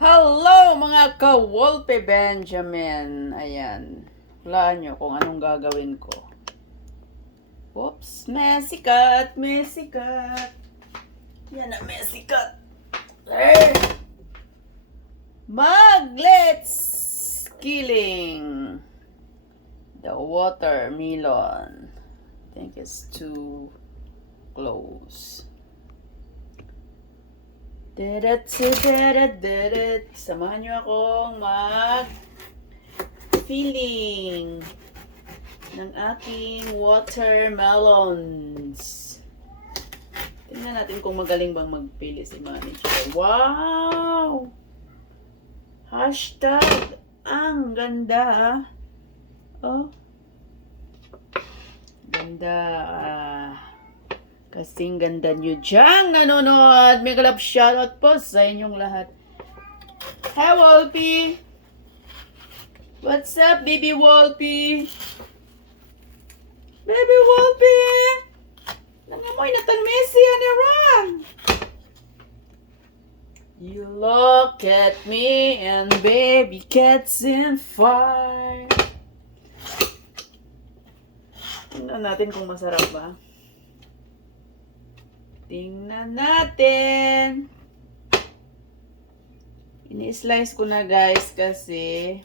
Hello mga ka-Wolpe Benjamin. Ayan. Hulaan nyo kung anong gagawin ko. Oops. Messy cut. Messy cut. Yan na, messy cut. There. Let's killing the watermelon. I think it's too close. Samahan nyo akong mag-filling ng aking watermelons. Tingnan natin kung magaling bang magpili si manager. Wow! Hashtag ang ganda. Oh. Ganda. Kasing ganda nyo diyang nanonood. Mega love shoutout po sa inyong lahat. Hi, Wolpie! What's up, baby Wolpie? Baby Wolpie! Nangamoy na tan Messi, aniran! You look at me and baby cat's in fire. Tingnan natin kung masarap ba. Tingnan natin. Ini-slice ko na guys kasi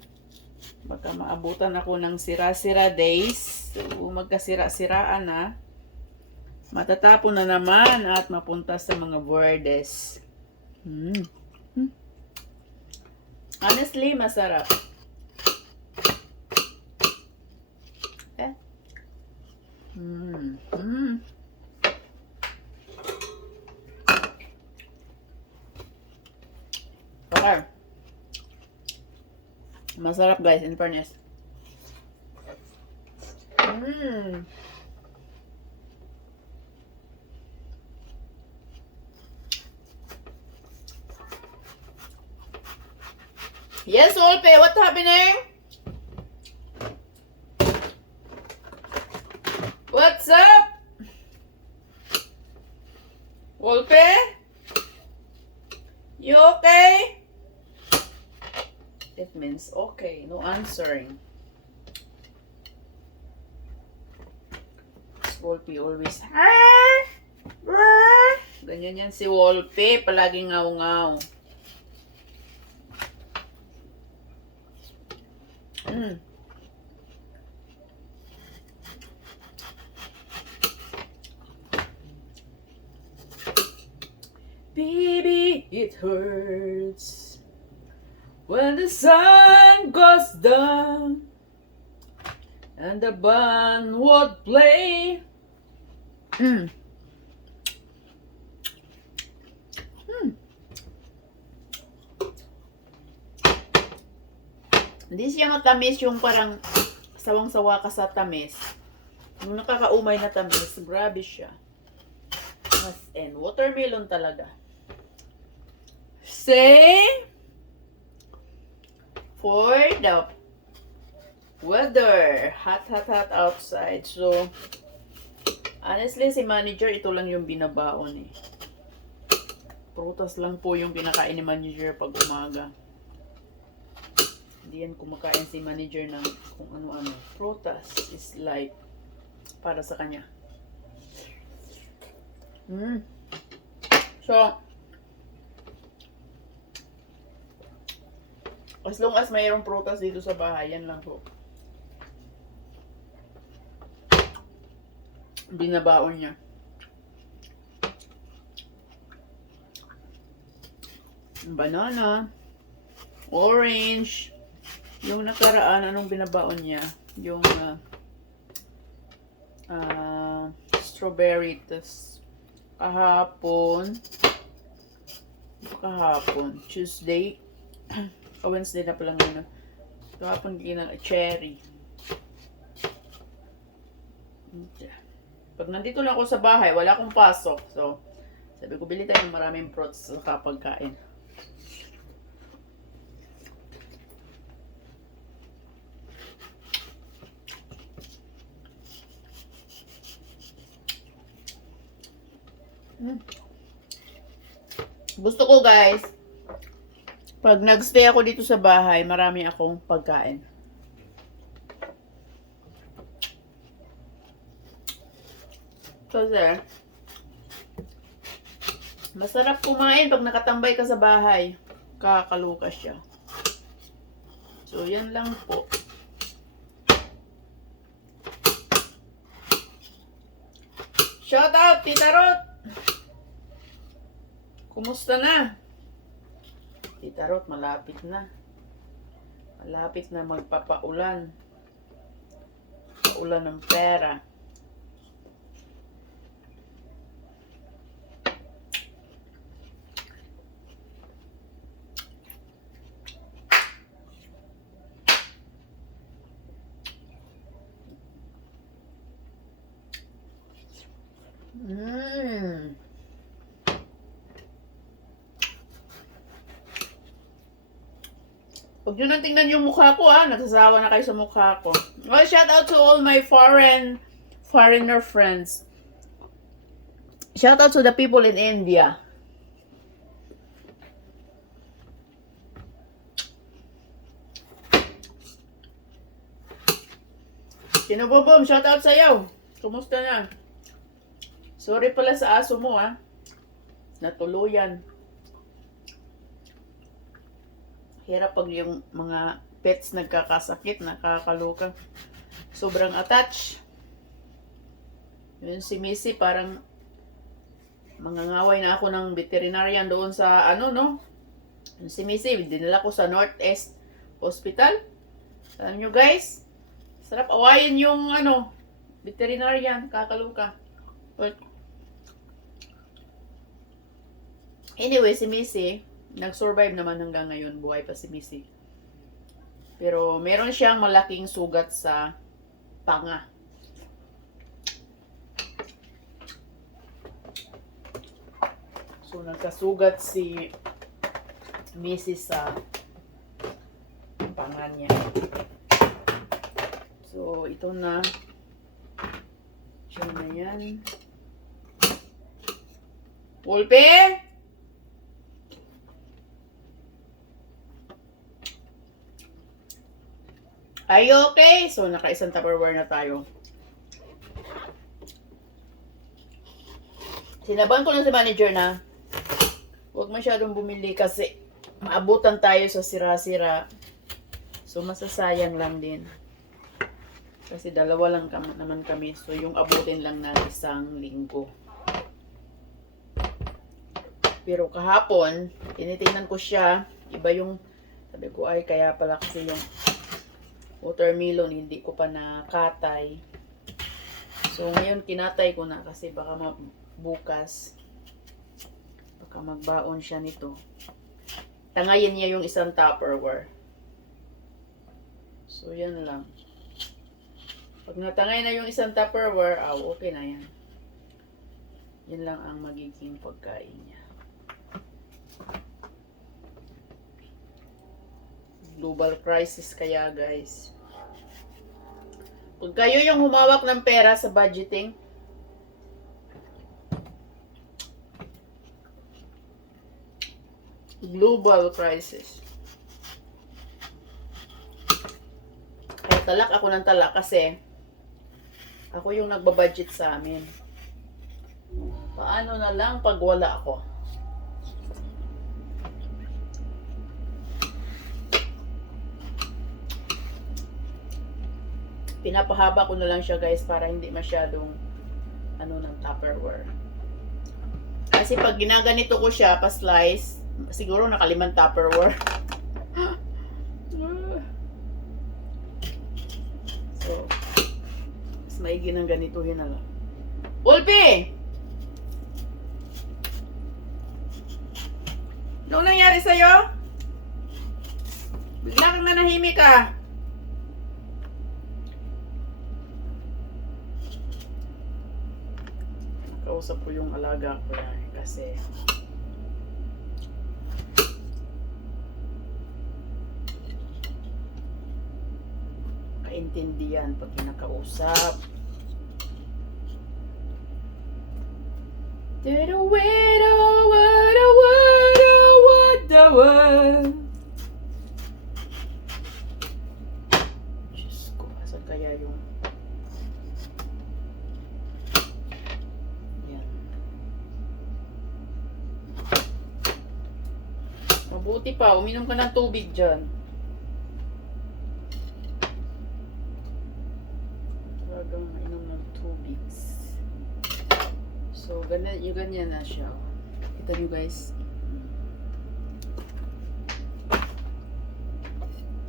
baka maabutan ako ng sira-sira days. So magkasira-siraan na. Matatapon na naman at mapunta sa mga verdes. Honestly, masarap. Okay. Okay. Masarap guys, in fairness. Yes, Olpe, what's happening? What's up? Olpe? You okay? It means okay, no answering. Wolpe always, ganyan yan si Wolpe, palaging ngaw-ngaw. Baby, it hurts when the sun goes down and the band would play. Hindi siya matamis yung parang sawang-sawa ka sa tamis. Yung nakakaumay na tamis, grabe siya. As in, watermelon talaga. Say for the weather. Hot outside. So, honestly, si manager, ito lang yung binabaon eh. Prutas lang po yung pinakain ni manager pag umaga. Hindi yan kumakain si manager ng kung ano-ano. Prutas is like para sa kanya. So, as long as mayroong prutas dito sa bahay, yan lang po. Binabaon niya. Banana, orange. Yung nakaraan, anong binabaon niya? Yung strawberry. Tas kahapon, Tuesday, Wednesday na pala ngayon. Kahapon cherry. Pag nandito lang ako sa bahay, wala akong pasok. So, sabi ko, bili tayo ng maraming fruits sa kapagkain. Gusto ko guys, Pag nagstay ako dito sa bahay, marami akong pagkain. Kasi, masarap kumain pag nakatambay ka sa bahay. Kakaloka siya. So, yan lang po. Shout out, Tita Ruth! Kumusta na? Tita Ruth, malapit na. Malapit na magpapaulan. Paulan ng pera. Huwag nyo nang tingnan yung mukha ko nagsasawa na kayo sa mukha ko. Well, shout out to all my foreigner friends. Shout out to the people in India. Sinubobom, shout out sa'yo. Kumusta na? Sorry pala sa aso mo Natuluyan. Hirap pag yung mga pets nagkakasakit, nakakaloka. Sobrang attached. Yun si Missy, parang mangangaway na ako ng veterinarian doon sa Yun si Missy, dinala ko sa Northeast Hospital. Alam nyo guys, sarap awayin yung veterinarian, kakaloka. But, anyway, si Missy, nag-survive naman hanggang ngayon. Buhay pa si Missy. Pero meron siyang malaking sugat sa panga. So, nagkasugat si Missy sa panga niya. So, ito na. Siya na yan. Wolpe! Are you okay? So, naka-isang Tupperware na tayo. Sinaban ko na sa manager na huwag masyadong bumili kasi maabutan tayo sa sira-sira. So, masasayang lang din. Kasi dalawa lang naman kami. So, yung abutin lang na isang linggo. Pero kahapon, tinitingnan ko siya. Iba yung, sabi ko ay kaya pala kasi yung watermelon, hindi ko pa nakatay. So, ngayon kinatay ko na kasi baka bukas baka magbaon siya nito. Tangayin niya yung isang Tupperware. So, yan lang. Pag natangay na yung isang Tupperware, okay na yan. Yan lang ang magiging pagkain niya. Global crisis kaya guys. Pag kayo yung humawak ng pera sa budgeting, global crisis. Kaya talak ako ng talak kasi ako yung nagbabudget sa amin. Paano na lang pag wala ako? Pinapahaba ko na lang siya guys para hindi masyadong ng Tupperware. Kasi pag ginaganito ko siya pa-slice, siguro nakalimang Tupperware. So, mas maigi ng ganituhin na lang. Ulpi! Anong nangyari sa'yo? Bigla kang nanahimik ka. Kausap ko yung alaga ko yan kasi kaintindihan pag kinakausap. yung yan. Mabuti pa, uminom ka ng tubig dyan. Talagang mainom ng tubig. So, ganyan na siya. Kita nyo guys.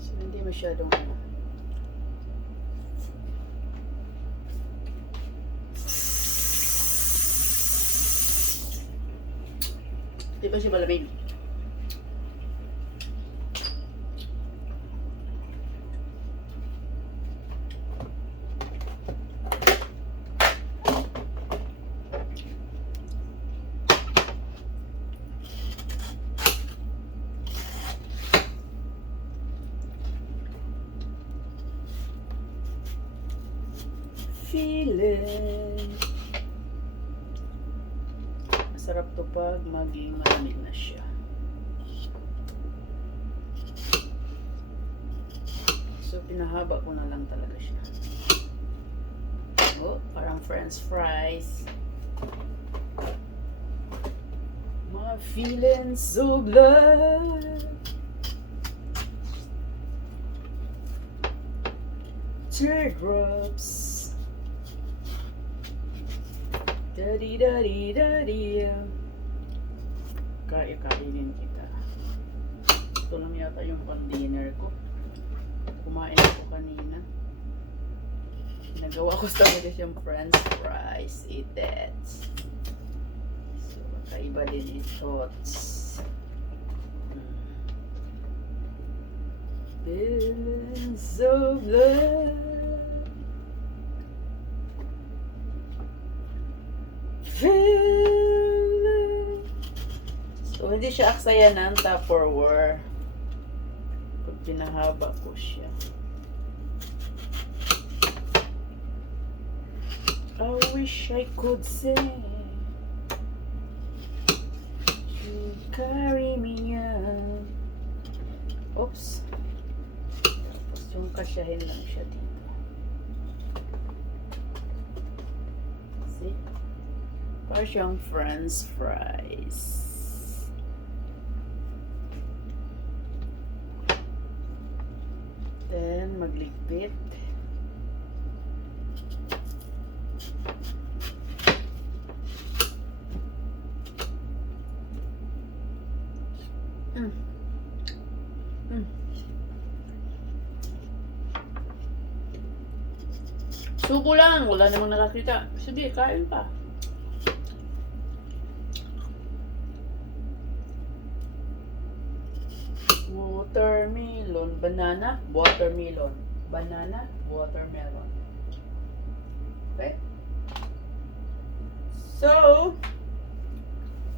So, hindi masyadong Di ba siya malamig? Feeling. Masarap to pag maging malamig na siya. So, pinahaba ko na lang talaga siya. Oh, parang French fries. My feelings so glad. Teardrops. Daddy. Kainin kita. Ito lang yata yung pan-dinner ko. Kumain ako kanina. Nagawa ko sa siyang French fries. Eat that. So, kakaiba din yung thoughts. Feeling so good. So, hindi siya aksayanan, Tupperware. Pag pinahaba ko siya. I wish I could sing. You carry me on. Oops. Tapos yung kasyahin lang siya dito. See? Para siyang French fries. Then, magligpit. Subo lang, wala namang nakakita. Sige, kain pa. Watermelon, banana, watermelon. Banana, watermelon. Okay? So,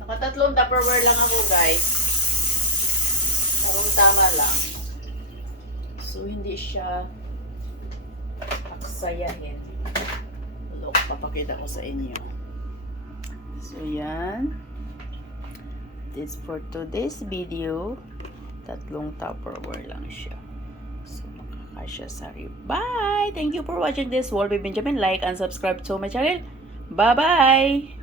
nakatatlong Tupperware lang ako, guys. Tarong tama lang. So, hindi siya aksayahin. Look, papakita ko sa inyo. So, yan. This for today's video. Tatlong Tupperware lang siya. So, makakasya sa rib. Bye! Thank you for watching this. Walby Benjamin. Like and subscribe to my channel. Bye-bye!